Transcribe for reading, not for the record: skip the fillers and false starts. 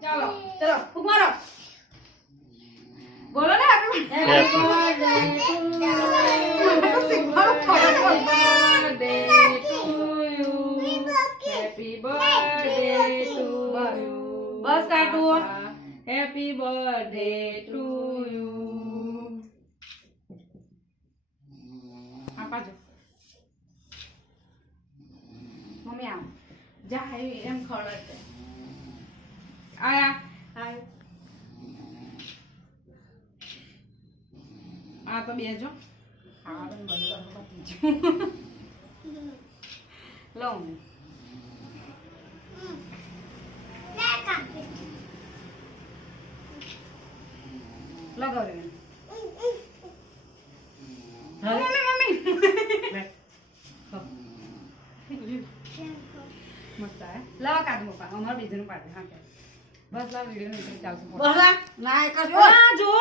ચાલો ચલો ફૂક મારો બોલો ને happy birthday to you happy birthday to you બસ કાટું હેપી બર્થડે ટુ યુ આ પાછો મમ્મી આમ જા એમ ખવડાવતે આયા આય આ તો બેજો ખાવાનું બધું પતી ગયું લઉં લગાવ રે મમ્મી મસ્ત હે લાવ કાઢ પપ્પા અમાર બીજું પાડે હા બસ લાવ વિડિયો નીકળી ચાલશે બસ ના એક જો